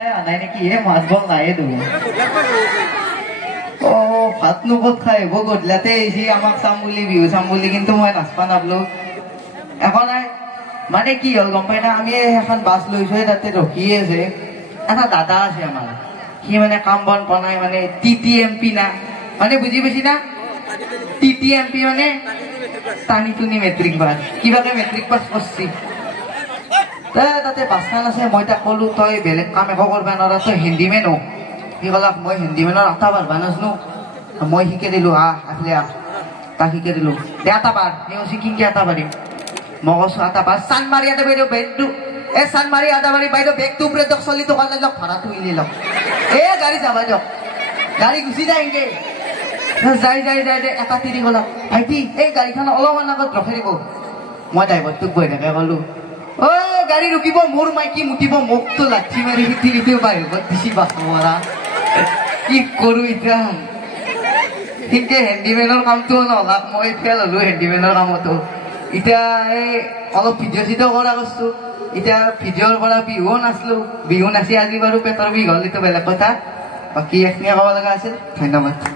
আনাই নেকি মাছ বল নাই তুমি ও ভাত নুকত খাই হব গধূলাতে আহিছি আমাক চাম বুলি বিহু চাম বুলি কিন্তু মই নাচপা নাপলো এখন মানে কি হল গম পাই না আমি এখন বাছ লৈছো তাতে ৰখিয়ে আছে এটা দাদা আছে আমাৰ সি মানে কাম বন বনাই মানে TTMP না মানে বুজি পাইছি না TTMP মানে টানি টুনি মেট্ৰিক পাছ কিবাকে মেট্ৰিক পাছ কৰছি তাতে বাছখন আছে মই তাক কলো তই বেলেগ কাম একো কৰবা নোৱাৰা তই হেণ্ডিমেন হ সি কলাক মই হেণ্ডিমেনৰ আটা পাৰবা নাজনো মই শিকাই দিলো আফলে তাক শিকাই দিলো দে আটা পাৰ সি কৈছে কিনকে আটা পাৰিম মই কৈছো আটা পাৰ চান মাৰি আটা বাইদেউ বেগটো চান মাৰি আটা মাৰি বাইদেউ বেগটো উপৰে দিয়ক 40 টকা লৈ লওক ভাড়াটো উলিয়াই লওক গাড়ী যাবা দিয়ক গাড়ী গুচি যায় এনেকে যাই এটা তিৰি গলাক ভাইটি এই গাড়ীখন অলপমান আগত ৰখাই দিব মই ড্ৰাইভাৰটোক বহি থাকে কলো ঐ গাড়ী ৰুকিব মোৰ মাইকী মুতিব মোকতো লাঠি মাৰি তিৰিটো বাহিৰত দিছি বাছ মৰা কি কৰো এতিয়া সিনকে হেণ্ডিমেনৰ কামটো নহলাক মই ফেল হলো হেণ্ডিমেনৰ কামতো এতিয়া এই অলপ ভিডিঅ' চিডিঅ' কৰা কৰিছো এতিয়া ভিডিঅ'ৰ পৰা বিহু নাচলো বিহু নাচি আজি বাৰু পেটৰ বিষ হ'ল এইটো বেলেগ কথা বাকী এইখিনিয়ে ক'ব লগা আছিল ধন্যবাদ